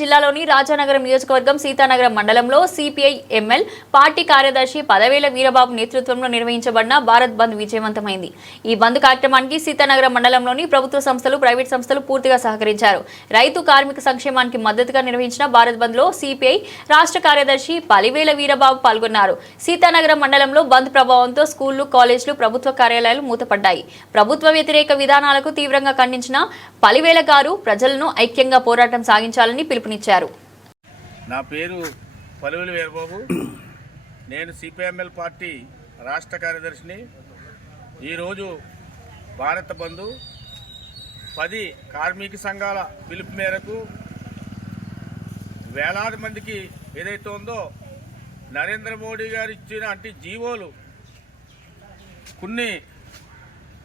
జిల్లాలోని రాజానగరం నియోజకవర్గం సీతానగరం మండలంలో సిపిఐ ఎంఎల్ పార్టీ కార్యదర్శి పదవేల వీరబాబు నేతృత్వంలో నిర్వహించబడిన భారత్ బంద్ విజయవంతమైంది. ఈ బంద్ కార్యక్రమానికి సీతానగరం మండలంలోని ప్రభుత్వ సంస్థలు ప్రైవేట్ సంస్థలు పూర్తిగా సహకరించారు. రైతు కార్మిక సంక్షేమానికి మద్దతుగా నిర్వహించిన భారత్ బంద్లో సిపిఐ రాష్ట్ర కార్యదర్శి పలివేల వీరబాబు పాల్గొన్నారు. సీతానగరం మండలంలో బంద్ ప్రభావంతో స్కూళ్ళు కాలేజీలు ప్రభుత్వ కార్యాలయాలు మూతపడ్డాయి. ప్రభుత్వ వ్యతిరేక విధానాలకు తీవ్రంగా ఖండించిన పలివేల గారు ప్రజలను ఐక్యంగా పోరాటం సాగించాలని పిలుపునిచ్చారు. నా పేరు పలువులు వీరబాబు. నేను సిపిఎంఎల్ పార్టీ రాష్ట్ర కార్యదర్శిని. ఈరోజు భారత బంధు పది కార్మిక సంఘాల పిలుపు మేరకు వేలాది మందికి ఏదైతే ఉందో నరేంద్ర మోడీ గారు ఇచ్చిన అంటే జీవోలు కొన్ని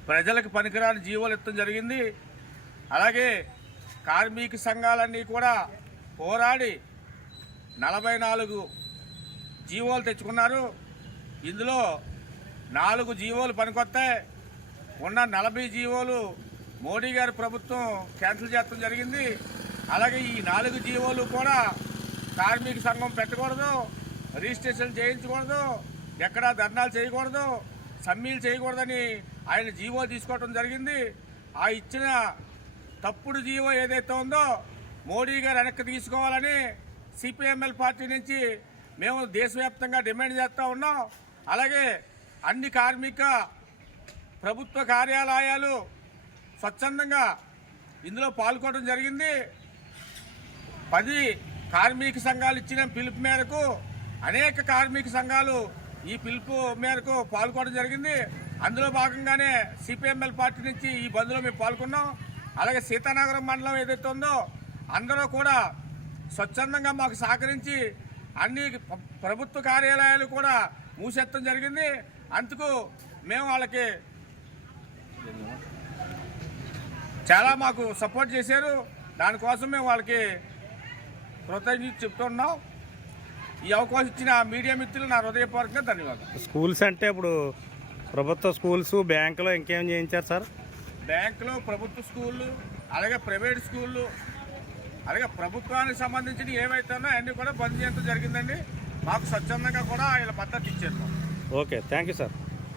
ప్రజలకు పనికిరాని జీవోలు ఎత్తడం జరిగింది. అలాగే కార్మిక సంఘాలన్నీ కూడా పోరాడి నలభై నాలుగు జీవోలు తెచ్చుకున్నారు. ఇందులో నాలుగు జీవోలు పనికొత్తాయి ఉన్న నలభై జీవోలు మోడీ గారి ప్రభుత్వం క్యాన్సిల్ చేయడం జరిగింది. అలాగే ఈ నాలుగు జీవోలు కూడా కార్మిక సంఘం పెట్టకూడదు రిజిస్ట్రేషన్ చేయించకూడదు ఎక్కడా ధర్నాలు చేయకూడదు సమ్మీలు చేయకూడదని ఆయన జీవో తీసుకోవడం జరిగింది. ఆ ఇచ్చిన తప్పుడు జీవో ఏదైతే ఉందో మోడీ గారు వెనక్కి తీసుకోవాలని సిపిఎంఎల్ పార్టీ నుంచి మేము దేశవ్యాప్తంగా డిమాండ్ చేస్తూ ఉన్నాం. అలాగే అన్ని కార్మిక ప్రభుత్వ కార్యాలయాలు స్వచ్ఛందంగా ఇందులో పాల్గొనడం జరిగింది. పది కార్మిక సంఘాలు ఇచ్చిన పిలుపు మేరకు అనేక కార్మిక సంఘాలు ఈ పిలుపు మేరకు పాల్గొనడం జరిగింది. అందులో భాగంగానే సిపిఎంఎల్ పార్టీ నుంచి ఈ బంద్లో మేము పాల్గొన్నాం. అలాగే సీతానగరం మండలం ఏదైతే ఉందో అందరూ కూడా స్వచ్ఛందంగా మాకు సహకరించి అన్ని ప్రభుత్వ కార్యాలయాలు కూడా మూసేత్తడం జరిగింది. అందుకు మేము వాళ్ళకి చాలా మాకు సపోర్ట్ చేశారు. దానికోసం మేము వాళ్ళకి కృతజ్ఞత చెప్తున్నాం. ఈ అవకాశం ఇచ్చిన మీడియా మిత్రులు నా హృదయపూర్వకంగా ధన్యవాదాలు. స్కూల్స్ అంటే ఇప్పుడు ప్రభుత్వ స్కూల్స్ బ్యాంకులో ఇంకేం చేయించారు సార్? బ్యాంకులో ప్రభుత్వ స్కూళ్ళు అలాగే ప్రైవేట్ స్కూళ్ళు అలాగే ప్రభుత్వానికి సంబంధించిన ఏమైతే ఉన్నాయో అన్నీ కూడా బంద్ చేయడం జరిగిందండి. మాకు స్వచ్ఛందంగా కూడా వీళ్ళ మద్దతు ఇచ్చారు. Okay thank you sir.